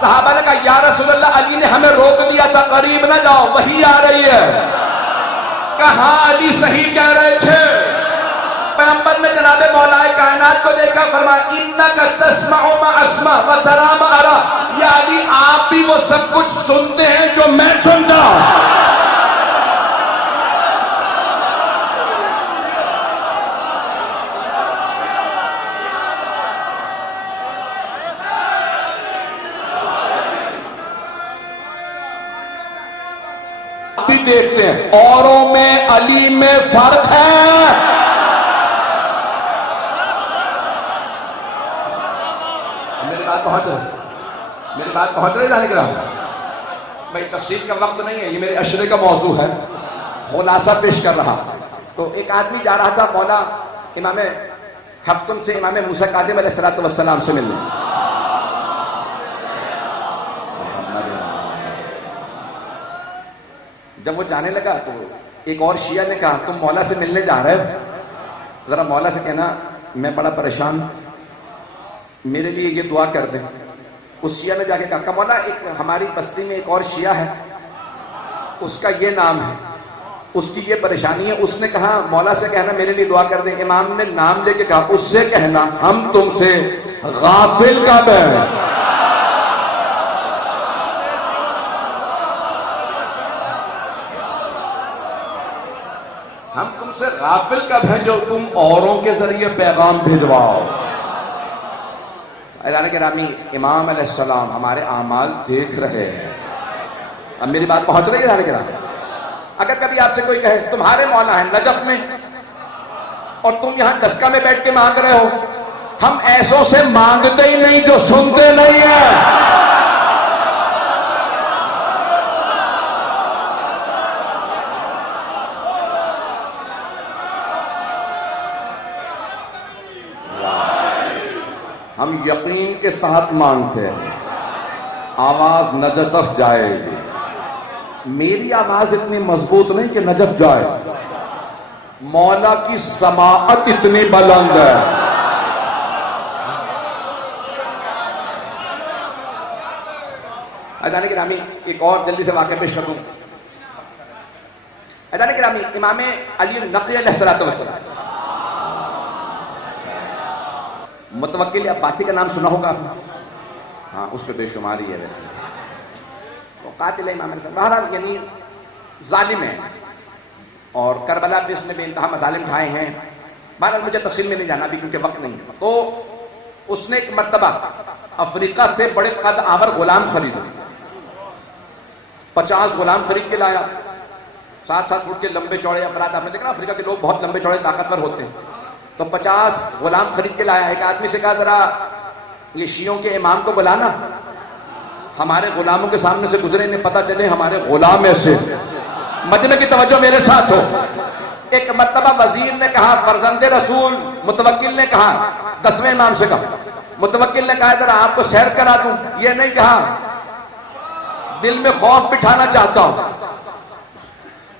सहाबा ने कहा या रसूलल्लाह अली ने हमें रोक दिया था, करीब ना जाओ, वही आ रही है। कहा अली सही कह रहे थे। पैगंबर ने जनाबे मौलाए कायनात को देखा, फरमाया इन्नका तस्मउ मा अस्मा व तरा मा अरा, या अली आप भी वो सब कुछ सुनते हैं जो मैं सुनता हूं। भी देखते हैं औरों में अली में फर्क है। मेरी बात पहुंच रही जाने के भाई, तफसील का वक्त नहीं है, ये मेरे अशरे का मौजू है, खुलासा पेश कर रहा। तो एक आदमी जा रहा था मौला इमाम हफ्तुम से, इमाम मूसा कादिम अलैहिस्सलातु वस्सलाम से मिलने। जब वो जाने लगा तो एक और शिया ने कहा तुम मौला से मिलने जा रहे हो, जरा मौला से कहना मैं बड़ा परेशान, मेरे लिए ये दुआ कर दे। उस शिया ने जाके कहा मौला एक हमारी बस्ती में एक और शिया है, उसका ये नाम है, उसकी ये परेशानी है। उसने कहा मौला से कहना मेरे लिए दुआ कर दे। इमाम ने नाम लेके कहा उससे कहना हम तुमसे गाफिल कब है। हम तुमसे गाफिल कब हैं जो तुम औरों के जरिए पैगाम भिजवाओ। अल्लाह के रामी इमाम अलैहिस्सलाम हमारे आमाल देख रहे हैं। अब मेरी बात पहुंच रही है अल्लाह के रामी। अगर कभी आपसे कोई कहे तुम्हारे मौला है नजफ में और तुम यहां डस्का में बैठ के मांग रहे हो, हम ऐसों से मांगते ही नहीं जो सुनते नहीं है। हम यकीन के साथ मांगते हैं, आवाज नजफ तक जाएगी। मेरी आवाज इतनी मजबूत नहीं कि नजफ जाए, मौला की समाअत इतनी बुलंद है। अजान के रामी एक और जल्दी से वाक़या पेश करूं। अजान के रामी इमाम अली नक़ी अलैहिस्सलातु वस्सलाम, मुतवक्किल अब्बासी का नाम सुना होगा आपने? हाँ, उस पर बेशुमारी है वैसे। तो कातिल इमाम अली बहरहाल यानी जालिम है और करबला पे उसने बेइंतहा मजालिम ढाए हैं। बहरहाल मुझे तफसील में नहीं जाना अभी क्योंकि वक्त नहीं है। तो उसने एक मर्तबा अफ्रीका से बड़े कद आवर गुलाम खरीदे, 50 गुलाम खरीद के लाया। 7-7 फुट के लंबे चौड़े अफराद, आपने देखा अफ्रीका के लोग बहुत लंबे चौड़े ताकतवर होते हैं। तो 50 गुलाम खरीद के लाया। एक आदमी से कहा जरा ये शियों के इमाम को बुलाना, हमारे गुलामों के सामने से गुजरे, इन्हें पता चले हमारे गुलाम ऐसे। मजमे की तवज्जो मेरे साथ हो। एक मर्तबा वजीर ने कहा फरजंदे रसूल, मुतवक्किल ने कहा 10वें इमाम से कहा, मुतवक्किल ने कहा जरा आपको सैर करा दूं। ये नहीं कहा, दिल में खौफ बिठाना चाहता हूं।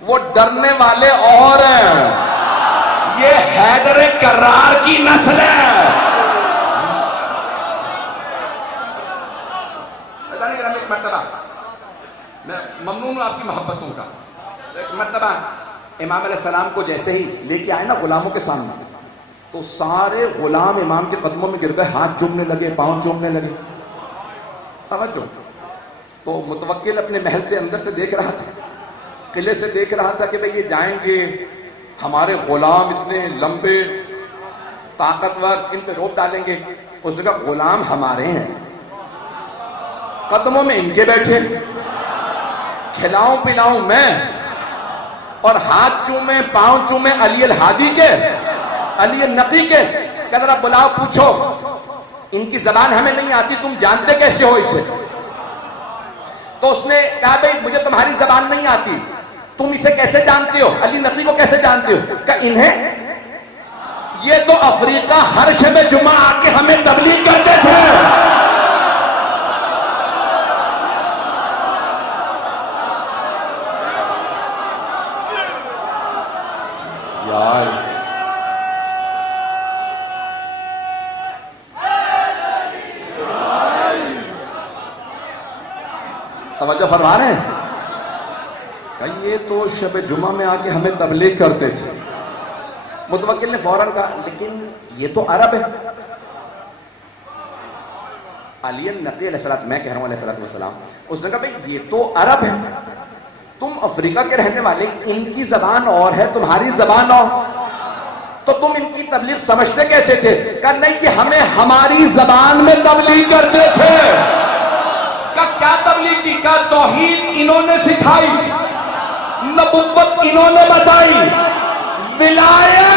वो डरने वाले और हैं, ये हैदर करार की नस्ल है। मर्तबा मैं ममनून हूं आपकी मोहब्बतों का। एक मर्तबा इमाम अलैहिस्सलाम को जैसे ही लेके आए ना गुलामों के सामने, तो सारे गुलाम इमाम के कदमों में गिर गए, हाथ चूमने लगे, पांव चूमने लगे। समझो। तो मुतवक्किल अपने महल से अंदर से देख रहा था, किले से देख रहा था कि भाई ये जाएंगे, हमारे गुलाम इतने लंबे ताकतवर, इन पे रोक डालेंगे। उसने कहा गुलाम हमारे हैं, कदमों में इनके बैठे, खिलाऊं पिलाऊं मैं और हाथ चूमे पांव चूमे अली अल हादी के, अली अल नकी के। क्या जरा बुलाओ, पूछो, इनकी जबान हमें नहीं आती, तुम जानते कैसे हो इसे? तो उसने कहा भाई मुझे तुम्हारी जबान नहीं आती, तुम इसे कैसे जानते हो, अली नकी को कैसे जानते हो? क्या इन्हें, ये तो अफ्रीका हर शब जुमा आके हमें तबलीग करते थे। यार तवज्जो फरमा रहे हैं? ये तो शब जुमा में आके हमें तबलीग करते थे। मुतवक्किल ने फौरन कहा, लेकिन ये तो अरब है। अली नबी अलैहिस्सलाम, मैं कह रहा हूँ अलैहिस्सलाम, उसने कहा भाई ये तो अरब है, तुम अफ्रीका के रहने वाले, इनकी जबान और है, तुम्हारी जबान और, तो तुम इनकी तबलीग समझते कैसे थे? कहा नहीं, ये हमें हमारी जबान में तबलीग करते थे। क्या तबलीग की? का तौहीद इन्होंने सिखाई, नबुव्वत इन्होंने बताई, विलायत